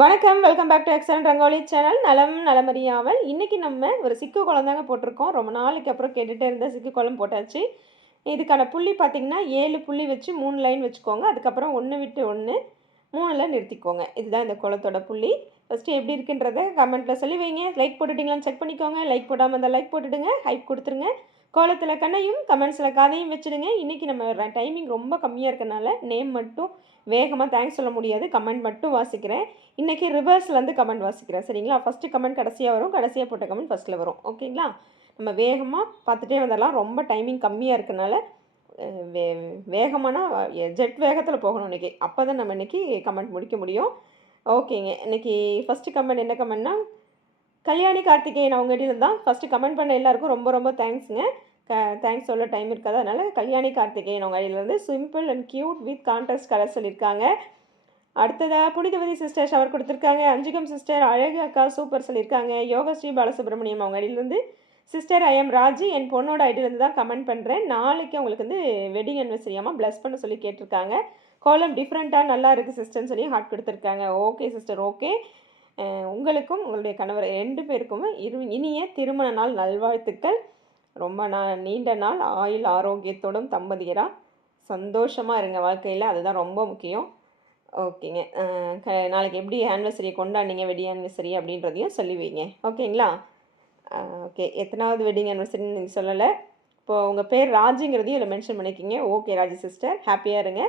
வணக்கம், welcome back to excellent Rangoli channel. நலம் நலமறியாமல். இன்றைக்கி நம்ம ஒரு சிக்கு குளம் தாங்க போட்டிருக்கோம். ரொம்ப நாளைக்கு அப்புறம் கேட்டுகிட்டே இருந்த சிக்கு குளம் போட்டாச்சு. இதுக்கான புள்ளி பார்த்திங்கன்னா 7 புள்ளி வச்சு 3 லைன் வச்சுக்கோங்க. அதுக்கப்புறம் 1 விட்டு 1 3ல் நிறுத்திக்கோங்க. இதுதான் இந்த குளத்தோட புள்ளி. ஃபஸ்ட்டு எப்படி இருக்குன்றதை கமெண்ட்டில் சொல்லி வைங்க. லைக் போட்டுட்டிங்களான்னு செக் பண்ணிக்கோங்க. லைக் போடாமல் இருந்தால் லைக் போட்டுடுங்க, ஹைப் கொடுத்துருங்க. கோலத்தில் கண்ணையும் கமெண்ட்ஸில் கதையும் வச்சுடுங்க. இன்றைக்கி நம்ம டைமிங் ரொம்ப கம்மியாக இருக்கனால நேம் மட்டும் வேகமாக தேங்க்ஸ் சொல்ல முடியாது, கமெண்ட் மட்டும் வாசிக்கிறேன். இன்றைக்கி ரிவர்ஸ்லேருந்து கமெண்ட் வாசிக்கிறேன், சரிங்களா? ஃபஸ்ட்டு கமெண்ட் கடைசியாக வரும், கடைசியாக போட்ட கமெண்ட் ஃபஸ்ட்டில் வரும், ஓகேங்களா? நம்ம வேகமாக பார்த்துட்டே வந்தரலாம். ரொம்ப டைமிங் கம்மியாக இருக்கனால வேகமான ஜெட் வேகத்தில் போகணும் இன்றைக்கி. அப்போ தான் நம்ம இன்றைக்கி கமெண்ட் முடிக்க முடியும். ஓகேங்க. இன்றைக்கி ஃபஸ்ட்டு கமெண்ட் என்ன கமெண்ட்னா, கல்யாணி கார்த்திகேயன் அவங்ககிட்ட தான் ஃபஸ்ட்டு கமெண்ட் பண்ண எல்லாருக்கும் ரொம்ப ரொம்ப தேங்க்ஸுங்க. தேங்க்ஸ் சொல்ல டைம் இருக்காது, அதனால் கல்யாணி கார்த்திகேயன் அவங்க ஐடியிலேருந்து simple and cute with contrast colour சொல்லியிருக்காங்க. அடுத்ததாக புனிதவதி சிஸ்டர் ஷவர் கொடுத்துருக்காங்க. அஞ்சுகம் சிஸ்டர் அழகு அக்கா சூப்பர் சொல்லியிருக்காங்க. யோகஸ்ரீ பாலசுப்ரமணியம் அவங்க ஐடியிலேருந்து சிஸ்டர் ஐஎம் ராஜி என் பொண்ணோட ஐடியிலேருந்து தான் கமெண்ட் பண்ணுறேன். நாளைக்கு அவங்களுக்கு வந்து வெட்டிங் அனிவர்சரியாமல் ப்ளஸ் பண்ண சொல்லி கேட்டிருக்காங்க. கோலம் டிஃப்ரெண்ட்டாக நல்லா இருக்குது சிஸ்டர்னு சொல்லி ஹார்ட் கொடுத்துருக்காங்க. Okay sister, okay. உங்களுக்கும் உங்களுடைய கணவர் 2 பேருக்கும் இனிய திருமண நாள் நல்வாழ்த்துக்கள். ரொம்ப நீண்ட நாள் ஆயுள் ஆரோக்கியத்தோடும் தம்பதியராக சந்தோஷமாக இருங்க வாழ்க்கையில், அதுதான் ரொம்ப முக்கியம். ஓகேங்க. நாளைக்கு எப்படி ஆனிவர்சரியை கொண்டாடினீங்க, வெட்டிங் ஆனிவர்சரி அப்படின்றதையும் சொல்லி வைங்க, ஓகேங்களா? ஓகே. எத்தனாவது வெட்டிங் ஆனிவர்சரின்னு நீங்கள் சொல்லலை. இப்போது உங்கள் பேர் ராஜுங்கிறதையும் இதில் மென்ஷன் பண்ணிக்கிங்க. ஓகே ராஜி சிஸ்டர், ஹாப்பியாக இருங்க.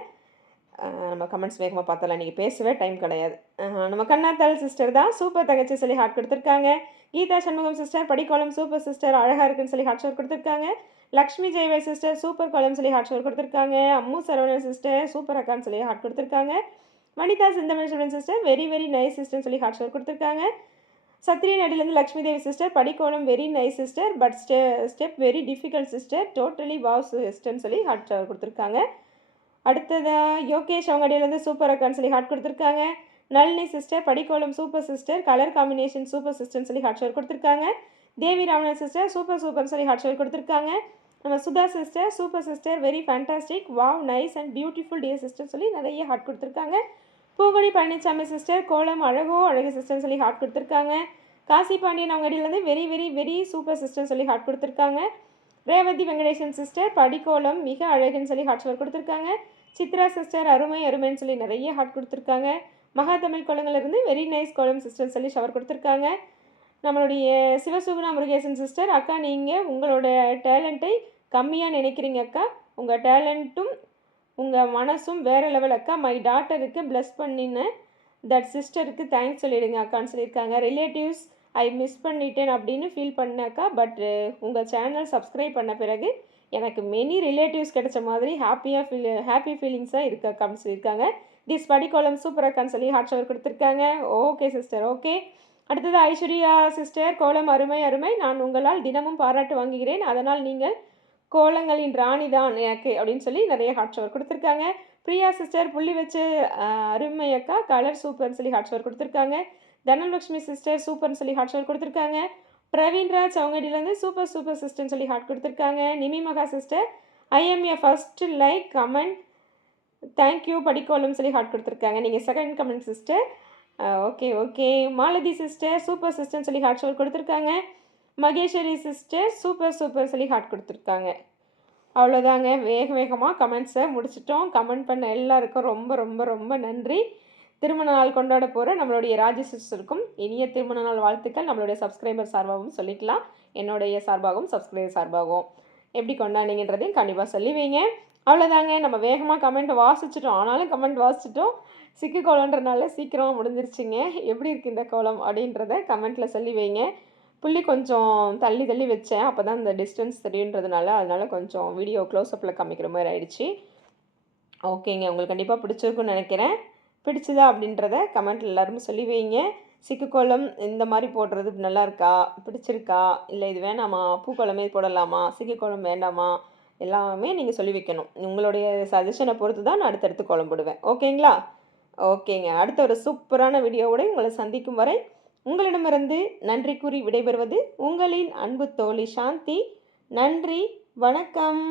நம்ம கமெண்ட்ஸ் வேகமாக பார்த்தலாம், நீங்கள் பேசவே டைம் கிடையாது. நம்ம கண்ணாத்தாள் சிஸ்டர் தான் சூப்பர் தங்கச்சி சொல்லி ஹார்ட் கொடுத்துருக்காங்க. கீதா சண்முகம் சிஸ்டர் படிக்கோலம் சூப்பர் சிஸ்டர் அழகாக இருக்குன்னு சொல்லி ஹார்ட் ஷோர் கொடுத்துருக்காங்க. லக்ஷ்மி ஜெயவை சிஸ்டர் சூப்பர் கோலம் சொல்லி ஹார்ட் ஷோர் கொடுத்துருக்காங்க. அம்மு சரவணன் சிஸ்டர் சூப்பர் அக்கான்னு சொல்லி ஹார்ட் கொடுத்துருக்காங்க. Vanitha Sinthameswaran sister very very nice சிஸ்டர்னு சொல்லி ஹார்ட் ஷோர் கொடுத்துருக்காங்க. சத்ரிய நடிலேருந்து லக்ஷ்மி தேவி சிஸ்டர் படிக்கோலம் very nice sister but step very difficult sister totally wow சிஸ்டர்னு சொல்லி ஹார்ட் ஷோர் கொடுத்துருக்காங்க. அடுத்ததாக யோகேஷ் அவங்க அடியிலேருந்து சூப்பர் அக்கான்னு சொல்லி ஹார்ட் கொடுத்துருக்காங்க. நளினி சிஸ்டர் படிக்கோலம் super sister colour combination super சிஸ்டர்னு சொல்லி ஹார்ட் ஷோர் கொடுத்துருக்காங்க. தேவி ராமன் சிஸ்டர் சூப்பர் சூப்பர்னு சொல்லி ஹார்ட் ஷோர் கொடுத்துருக்காங்க. நம்ம Sudha sister super sister very fantastic wow nice and beautiful day sister சொல்லி நிறைய ஹார்ட் கொடுத்துருக்காங்க. பூங்கொடி பழனிசாமி சிஸ்டர் கோலம் அழகோ அழகு சிஸ்டர்னு சொல்லி ஹார்ட் கொடுத்துருக்காங்க. காசி பாண்டியன் அவங்க அடியிலேருந்து வெரி வெரி வெரி சூப்பர் சிஸ்டர்னு சொல்லி ஹார்ட் கொடுத்துருக்காங்க. ரேவதி வெங்கடேசன் சிஸ்டர் படிக்கோலம் மிக அழகுன்னு சொல்லி ஹார்ட் ஷோர் கொடுத்துருக்காங்க. சித்ரா சிஸ்டர் அருமை அருமைன்னு சொல்லி நிறைய ஹார்ட் கொடுத்துருக்காங்க. மகா தமிழ் கோலங்கள்லேருந்து வெரி நைஸ் கோலம் சிஸ்டர்னு சொல்லி ஷவர் கொடுத்துருக்காங்க. நம்மளுடைய சிவசுகுணா முருகேசன் சிஸ்டர் அக்கா நீங்கள் உங்களோட டேலண்ட்டை கம்மியாக நினைக்கிறீங்க அக்கா, உங்கள் டேலண்ட்டும் உங்கள் மனசும் வேறு லெவல் அக்கா. மை டாட்டருக்கு ப்ளஸ் பண்ணின தட் சிஸ்டருக்கு தேங்க்ஸ் சொல்லிவிடுங்க அக்கான்னு சொல்லியிருக்காங்க. ரிலேட்டிவ்ஸ் ஐ மிஸ் பண்ணிட்டேன் அப்படின்னு ஃபீல் பண்ணாக்கா, பட் உங்கள் சேனல் சப்ஸ்கிரைப் பண்ண பிறகு எனக்கு மெனி ரிலேட்டிவ்ஸ் கிடைச்ச மாதிரி ஹாப்பி ஃபீலிங்ஸாக இருக்கு அக்கான்னு சொல்லியிருக்காங்க. திஸ் படிக்கோலம் சூப்பர் அக்கான்னு சொல்லி ஹார்ட் ஷவர் கொடுத்துருக்காங்க. Okay sister, okay. அடுத்தது ஐஸ்வர்யா சிஸ்டர் கோலம் அருமை அருமை, நான் உங்களால் தினமும் பாராட்டு வாங்குகிறேன், அதனால் நீங்கள் கோலங்களின் ராணி தான் எனக்கு அப்படின்னு சொல்லி நிறைய ஹார்ட் ஷவர் கொடுத்துருக்காங்க. பிரியா சிஸ்டர் புள்ளி வச்சு அருமை அக்கா கலர் சூப்பர்னு சொல்லி ஹார்ட் ஷவர் கொடுத்துருக்காங்க. தனலட்சுமி சிஸ்டர் சூப்பர்னு சொல்லி ஹார்ட் ஷவர் கொடுத்துருக்காங்க. பிரவீன்ராஜ் அவங்கடியிலேருந்து சூப்பர் சூப்பர் சிஸ்டர்னு சொல்லி ஹார்ட் கொடுத்துருக்காங்க. Nimi Maha sister I'm a first like comment thank you படிக்கோலம் சொல்லி ஹார்ட் கொடுத்துருக்காங்க. நீங்கள் second comment sister. Okay okay. Malathi sister super சிஸ்டர்னு சொல்லி ஹார்ட் ஷவர் கொடுத்துருக்காங்க. மகேஸ்வரி சிஸ்டர் சூப்பர் சூப்பர் சொல்லி ஹார்ட் கொடுத்துருக்காங்க. அவ்வளோதாங்க, வேகமாக கமெண்ட்ஸை முடிச்சிட்டோம். கமெண்ட் பண்ண எல்லாருக்கும் ரொம்ப ரொம்ப ரொம்ப நன்றி. திருமண நாள் கொண்டாட போகிற நம்மளுடைய ராஜி சிஸ்டருக்கும் இனிய திருமண நாள் வாழ்த்துக்கள் நம்மளுடைய சப்ஸ்கிரைபர் சார்பாகவும் சொல்லிக்கலாம், என்னுடைய சார்பாகவும் சப்ஸ்கிரைபர் சார்பாகவும் எப்படி கொண்டாடிங்கன்றதையும் கண்டிப்பாக சொல்லி வைங்க. அவ்வளோதாங்க, நம்ம வேகமாக கமெண்ட் வாசிச்சிட்டோம். ஆனாலும் கமெண்ட் வாசிச்சிட்டோம். சிக்கு கோலன்றனால சீக்கிரமாக முடிஞ்சிருச்சுங்க. எப்படி இருக்குது இந்த கோலம் அப்படின்றத கமெண்ட்டில் சொல்லி வைங்க. புள்ளி கொஞ்சம் தள்ளி தள்ளி வச்சேன், அப்போ தான் இந்த டிஸ்டன்ஸ் தெரியுன்றதுனால, அதனால் கொஞ்சம் வீடியோ க்ளோஸ்அப்பில் காமிக்கிற மாதிரி ஆயிடுச்சு. ஓகேங்க, உங்களுக்கு கண்டிப்பாக பிடிச்சிருக்குன்னு நினைக்கிறேன். பிடிச்சதா அப்படின்றத கமெண்ட்டில் எல்லாருமே சொல்லி வைங்க. சிக்கு கோலம் இந்த மாதிரி போடுறது நல்லா இருக்கா, பிடிச்சிருக்கா, இல்லை இது வேணாமா, பூக்கோலமே போடலாமா, சிக்கு கோலம் வேண்டாமா, எல்லாமே நீங்கள் சொல்லி வைக்கணும். உங்களுடைய சஜஷனை பொறுத்து தான் நான் அடுத்தடுத்து கோலம் போடுவேன், ஓகேங்களா? ஓகேங்க, அடுத்த ஒரு சூப்பரான வீடியோவோட உங்களை சந்திக்கும் வரை உங்களிடமிருந்து நன்றி கூறி விடைபெறுவது உங்களின் அன்பு தோழி சாந்தி. நன்றி, வணக்கம்.